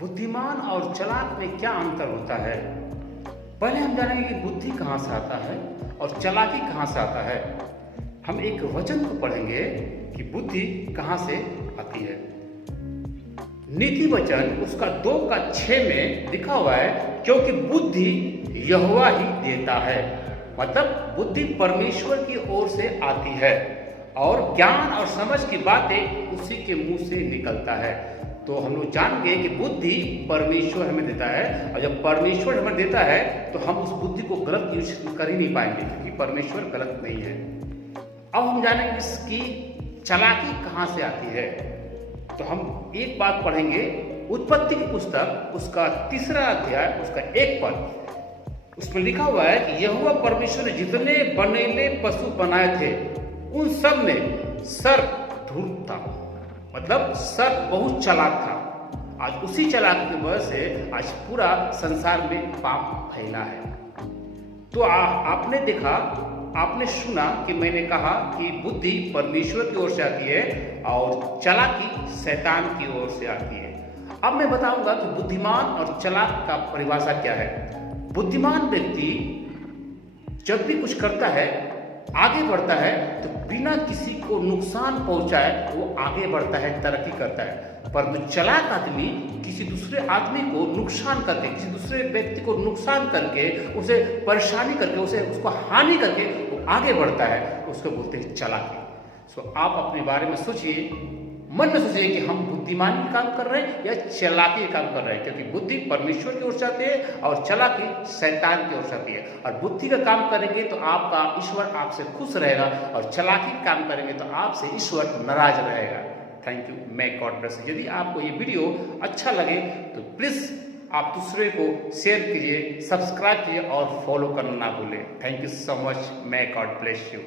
बुद्धिमान और चालाक में क्या अंतर होता है। पहले हम जानेंगे कि बुद्धि कहाँ से आता है और चालाकी कहाँ से आता है। हम एक वचन को पढ़ेंगे कि बुद्धि कहाँ से आती है। नीति वचन उसका 2:6 में लिखा हुआ है, क्योंकि बुद्धि यहोवा ही देता है। मतलब बुद्धि परमेश्वर की ओर से आती है और ज्ञान और समझ की बातें उसी के मुंह से निकलता है। तो हम लोग जान गए कि बुद्धि परमेश्वर हमें देता है, और जब परमेश्वर हमें देता है तो हम उस बुद्धि को गलत यूज कर ही नहीं पाएंगे, क्योंकि परमेश्वर गलत नहीं है। अब हम जानेंगे इसकी चालाकी कहाँ से आती है। तो हम एक बात पढ़ेंगे, उत्पत्ति की पुस्तक उसका 3 अध्याय उसका 1 पद। उसमें लिखा हुआ है कि यहोवा परमेश्वर ने जितने बनेले पशु बनाए थे उन सब में सर्प धूर्त था। मतलब सर्प बहुत चालाक था। आज उसी चालाक की वजह से आज पूरा संसार में पाप फैला है। तो आपने देखा, आपने सुना कि मैंने कहा कि बुद्धि परमेश्वर की ओर से आती है और चालाकी शैतान की ओर से आती है। अब मैं बताऊंगा कि बुद्धिमान और चालाक का परिभाषा क्या है। बुद्धिमान व्यक्ति जब भी कुछ करता है, आगे बढ़ता है, तो बिना किसी को नुकसान पहुंचाए वो आगे बढ़ता है, तरक्की करता है। पर जो चालाक आदमी किसी दूसरे आदमी को नुकसान करके, किसी दूसरे व्यक्ति को नुकसान करके, उसे परेशानी करके, उसको हानि करके वो आगे बढ़ता है, उसको बोलते हैं चालाकी। सो आप अपने बारे में सोचिए, मन में सोचिए कि हम बुद्धिमानी का काम कर रहे हैं या चालाकी का काम कर रहे हैं, क्योंकि बुद्धि परमेश्वर की ओर से आती है और चालाकी शैतान की ओर से आती है। और बुद्धि का काम करेंगे तो आपका ईश्वर आपसे खुश रहेगा, और चालाकी का काम करेंगे तो आपसे ईश्वर नाराज रहेगा। Thank you, may God bless. यदि आपको ये वीडियो अच्छा लगे तो प्लीज आप दूसरे को शेयर कीजिए, सब्सक्राइब कीजिए और फॉलो करना ना भूलें। Thank you so much, may God bless you.